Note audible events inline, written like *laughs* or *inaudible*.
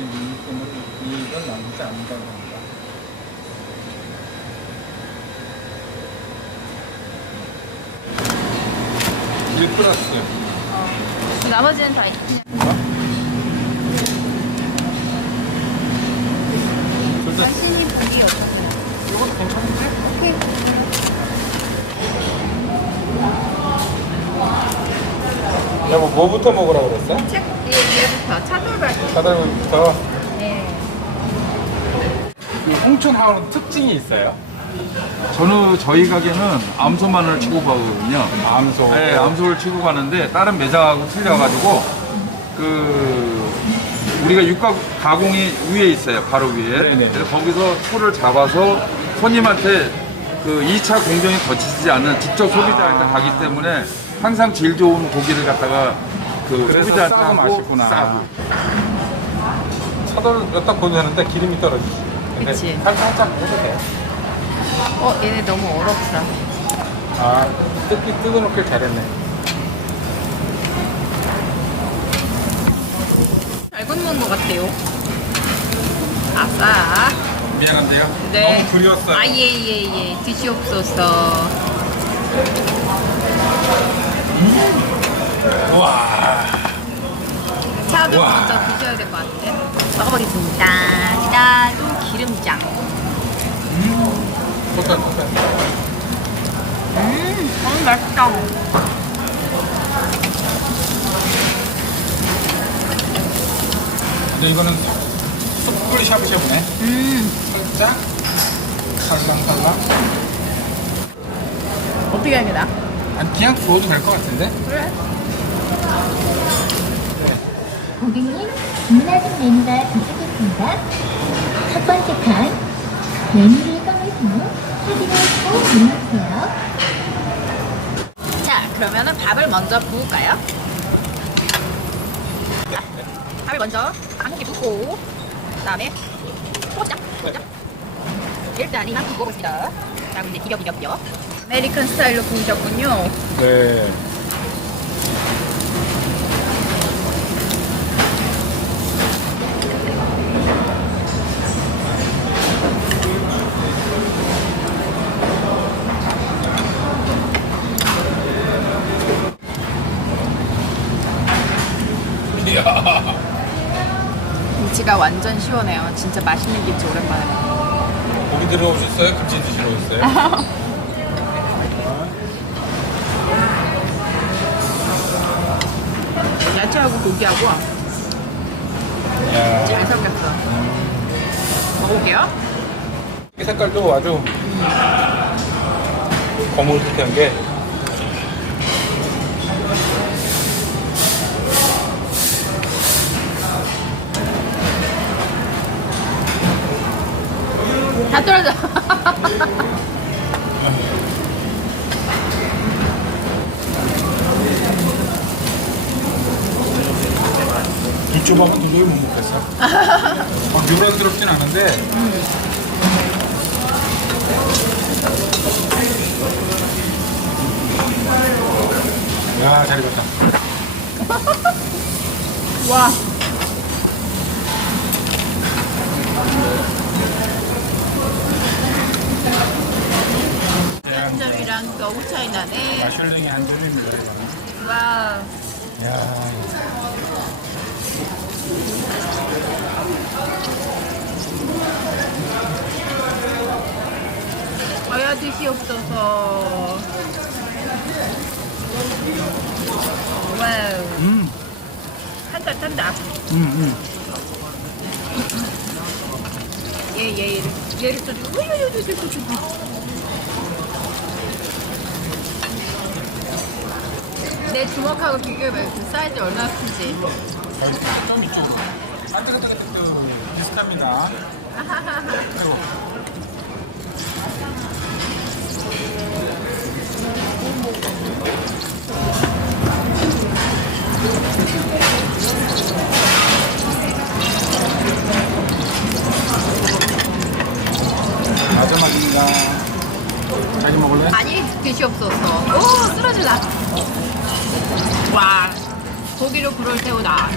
이익 때문에 이익을 남기지 않는다고 합니다. 일 플러스 어. 나머지는 다 둘다 자신이 보기 어떠세요? 이것도 괜찮은데? 여보 뭐부터 먹으라고 그랬어? 책 얘, 얘부터 차돌발. 사다리부터 네. 그 홍천 하우는 특징이 있어요? 저는 저희 가게는 암소만을 취급하거든요. 암소 네, 암소를 취급하는데 다른 매장하고 틀려가지고 그 우리가 육가 가공이 위에 있어요, 바로 위에. 네네. 그래서 거기서 소를 잡아서 손님한테 그 2차 공정이 거치지 않는 직접 소비자한테 가기 때문에 항상 질 좋은 고기를 갖다가 그 소비자한테 하고 맛있구나. 싸고. 차돌 딱 보내는데 기름이 떨어지지 근데 그치. 살 살짝 먹어도 돼 어, 얘네 너무 어렵다. 아, 뜯기 뜯어놓길 잘했네. 잘 굽는 것 같아요. 아싸. 미안한데요. 네. 너무 그리웠어요. 아, 예, 예, 예. 드시옵소서. 와. 차돌 우와. 먼저 드셔야 될 것 같은데. 먹어보겠습니다. 짜도 기름장. 토탈 토탈. 음, 너무 맛있다. 근데 이거는 숯불 샤브샤브네. 음, 살짝 살랑살랑. 어떻게 하게 나? 아니 그냥 구워도 될 것 같은데? 그래. 고객님, 주문하신 메뉴가 도착했습니다. 첫 번째 칸, 메뉴를 꺼내신 후 확인을 꼭 눌러주세요. 자, 그러면은 밥을 먼저 부을까요? 자, 밥을 먼저 한 공기 붓고, 그 다음에 포장, 포장. 일단 이만 부어봅시다. 자, 이제 비벼, 비벼, 비벼. 아메리칸 스타일로 구우셨군요. 네. 이야. 김치가 완전 시원해요. 진짜 맛있는 김치 오랜만에 먹어요. 고기 들어오셨어요? 김치 드시러 오셨어요? 야채하고 고기하고 이야. 잘 섞였어. 먹어볼게요. 이 색깔도 아주 거물듯한 게 다 떨어져. 두꺼하면 도저히 못 먹겠어. 막 요란스럽진 않은데. 야, 잘 익었다. 와. 한 점이랑 너무 차이 나네. 마슐랭이 한 점입니다. 와. 야, 어야 드시옵소서. 와우. 음, 한다 탄다. 음, 음. 얘, 얘, 얘를, 얘를 또, 우유유유유유유. 내 주먹하고 비교해봐요. 그 사이즈 얼마나 큰지. 좀 이쪽으로. 뜨거. 비슷합니다. 그리고 *laughs* 먹을래? 아니, 드시옵소서. 오, 쓰러질라. 와, 고기로 불을 태우다.